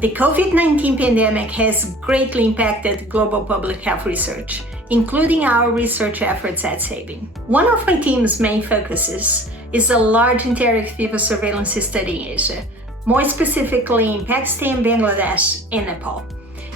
The COVID-19 pandemic has greatly impacted global public health research, including our research efforts at Sabin. One of my team's main focuses is a large enteric fever surveillance study in Asia, more specifically in Pakistan, Bangladesh, and Nepal.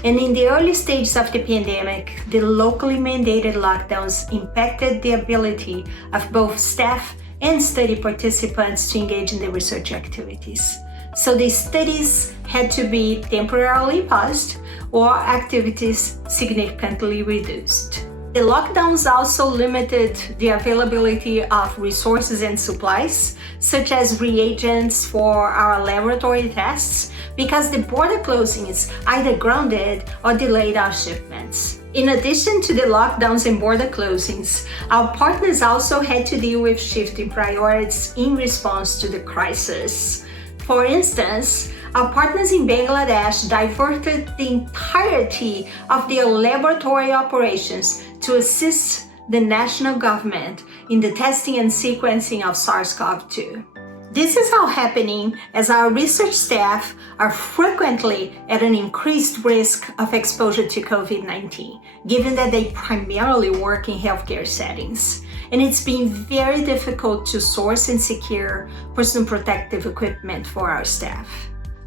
And in the early stages of the pandemic, the locally mandated lockdowns impacted the ability of both staff and study participants to engage in the research activities. So the studies had to be temporarily paused or activities significantly reduced. The lockdowns also limited the availability of resources and supplies, such as reagents for our laboratory tests, because the border closings either grounded or delayed our shipments. In addition to the lockdowns and border closings, our partners also had to deal with shifting priorities in response to the crisis. For instance, our partners in Bangladesh diverted the entirety of their laboratory operations to assist the national government in the testing and sequencing of SARS-CoV-2. This is all happening as our research staff are frequently at an increased risk of exposure to COVID-19, given that they primarily work in healthcare settings. And it's been very difficult to source and secure personal protective equipment for our staff.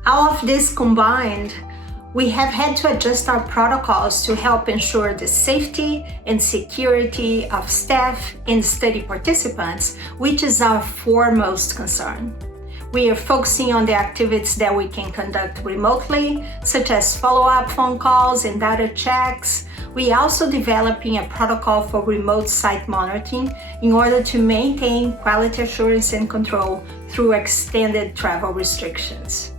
All of this combined, we have had to adjust our protocols to help ensure the safety and security of staff and study participants, which is our foremost concern. We are focusing on the activities that we can conduct remotely, such as follow-up phone calls and data checks. We are also developing a protocol for remote site monitoring in order to maintain quality assurance and control through extended travel restrictions.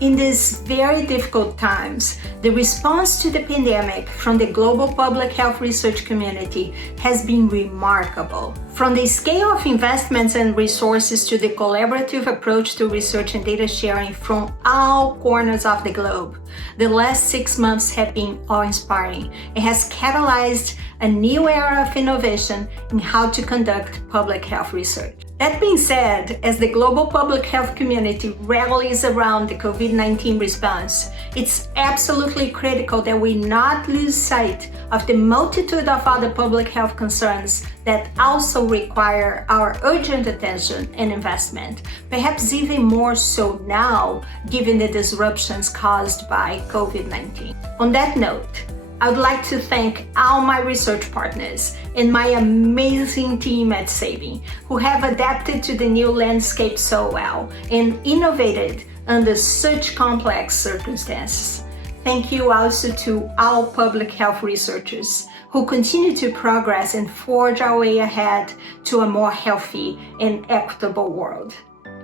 In these very difficult times, the response to the pandemic from the global public health research community has been remarkable. From the scale of investments and resources to the collaborative approach to research and data sharing from all corners of the globe, the last 6 months have been awe-inspiring and has catalyzed a new era of innovation in how to conduct public health research. That being said, as the global public health community rallies around the COVID-19 response, it's absolutely critical that we not lose sight of the multitude of other public health concerns that also require our urgent attention and investment, perhaps even more so now, given the disruptions caused by COVID-19. On that note, I would like to thank all my research partners and my amazing team at Sabin, who have adapted to the new landscape so well and innovated under such complex circumstances. Thank you also to all public health researchers who continue to progress and forge our way ahead to a more healthy and equitable world.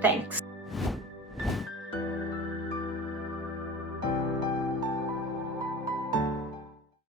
Thanks.